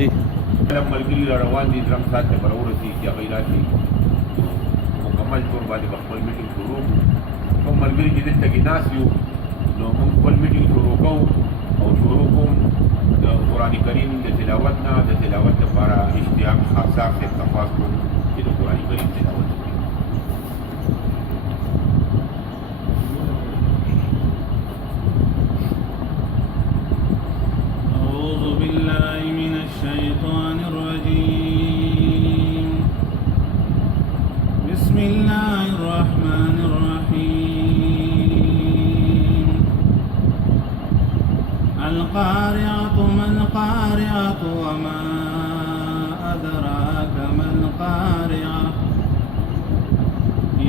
جی کله ملګري را روان دي درم ساعت ته به راورسېږي چې هغوی راشي مکمل طور باندې به خپل میټینګ شروع کړو کوم ملګري چې دلته کې ناست یو نو موږ خپل میټینګ شروع کوو او شروع کوم د قرآن کریم د تلاوت نه د تلاوت لپاره اشتیاق خاکسار صاحب تخواست کوم چې د قرآن کریم تلاوت وکړي. أعوذ بالله من الشيطان الرجيم. بسم الله الرحمن الرحيم. القارعة ما القارعة وما أدراك ما القارعة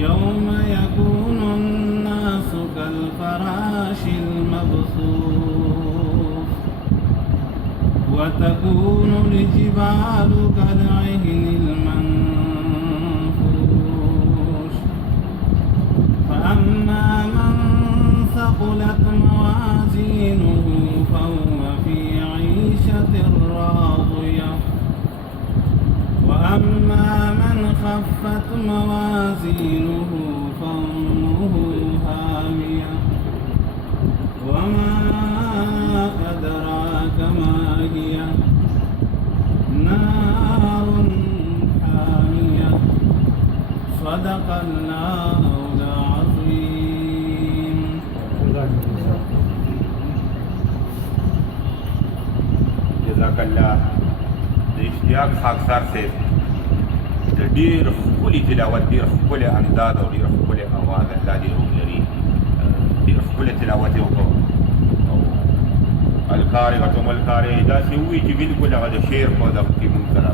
يوم يكون الناس كالفراش المبثوث وتكون الجبال كالعهن المنفوش فأما من ثقلت موازينه فهو في عيشة راضية وأما من خفت موازينه فأمه هاوية وما أدراك ما هي نار حامية. صدق الله العظيم. جزاک الله. د اشتیاق خاکسار صاحب د ډېر ښکلي تلاوت ډېر ښکلی انداز او ډېر ښکلی اواز الله دې روح لري ډېر ښکلی تلاوت یې وکړو او القارعة ما القارعة داسې ووایي چې بلکل هغه د شعر په دغه کې مونږ سره